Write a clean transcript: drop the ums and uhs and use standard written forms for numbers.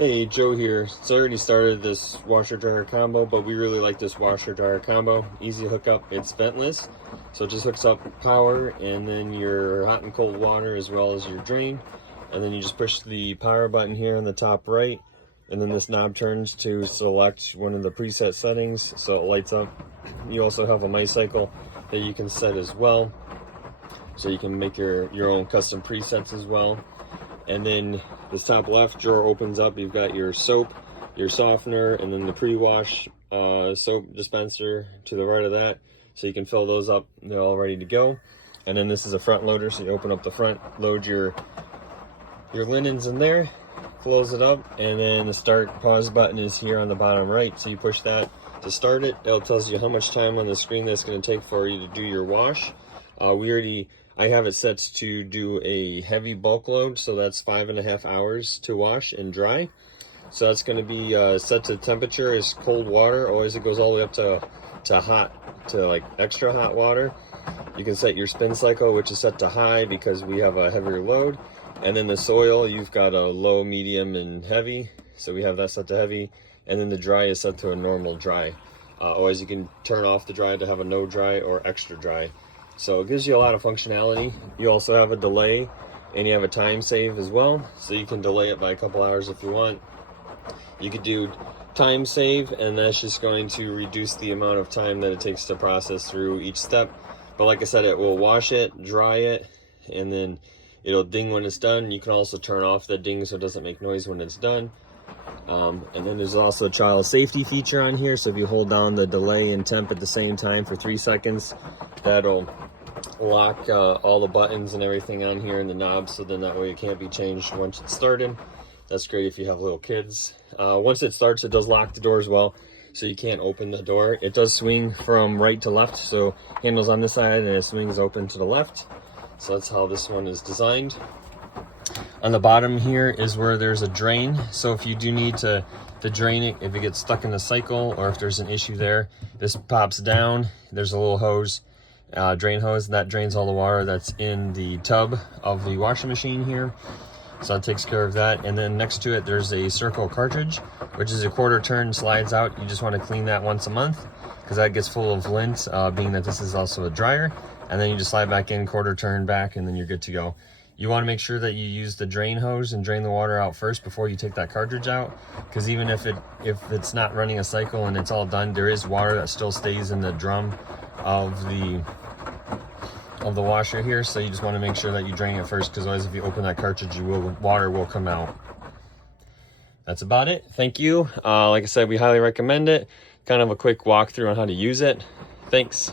Hey, Joe here. So I already started this washer dryer combo, but we really like this washer dryer combo. Easy hookup, it's ventless. So it just hooks up power and then your hot and cold water as well as your drain. And then you just push the power button here on the top right. And then this knob turns to select one of the preset settings so it lights up. You also have a mic cycle that you can set as well. So you can make your own custom presets as well. And then this top left drawer opens up. You've got your soap, your softener, and then the pre-wash soap dispenser to the right of that. So you can fill those up. They're all ready to go. And then this is a front loader. So you open up the front, load your linens in there, close it up, and then the start pause button is here on the bottom right. So you push that to start it. It tells you how much time on the screen that's going to take for you to do your wash. I have it set to do a heavy bulk load, so that's 5.5 hours to wash and dry. So that's going to be set to temperature is cold water. Always it goes all the way up to like extra hot water. You can set your spin cycle, which is set to high because we have a heavier load. And then the soil, you've got a low, medium, and heavy. So we have that set to heavy. And then the dry is set to a normal dry. Always you can turn off the dry to have a no dry or extra dry. So it gives you a lot of functionality. You also have a delay and you have a time save as well. So you can delay it by a couple hours if you want. You could do time save, and that's just going to reduce the amount of time that it takes to process through each step. But like I said, it will wash it, dry it, and then it'll ding when it's done. You can also turn off the ding so it doesn't make noise when it's done. And then there's also a child safety feature on here. So if you hold down the delay and temp at the same time for 3 seconds, that'll lock all the buttons and everything on here in the knob, so then that way it can't be changed once it's started. That's great if you have little kids. Once it starts, it does lock the door as well, so you can't open the door. It does swing from right to left, so handles on this side and it swings open to the left. So that's how this one is designed. On the bottom here is where there's a drain. So if you do need to drain it, if it gets stuck in the cycle or if there's an issue there, this pops down. There's a little hose, drain hose, and that drains all the water that's in the tub of the washing machine here. So that takes care of that. And then next to it, there's a circle cartridge, which is a quarter turn, slides out. You just want to clean that once a month because that gets full of lint, being that this is also a dryer. And then you just slide back in, quarter turn back, and then you're good to go. You want to make sure that you use the drain hose and drain the water out first before you take that cartridge out, because even if it's not running a cycle and it's all done, there is water that still stays in the drum of the washer here. So you just want to make sure that you drain it first, because otherwise if you open that cartridge, water will come out. That's about it. Thank you. Like I said, we highly recommend it. Kind of a quick walkthrough on how to use it. Thanks.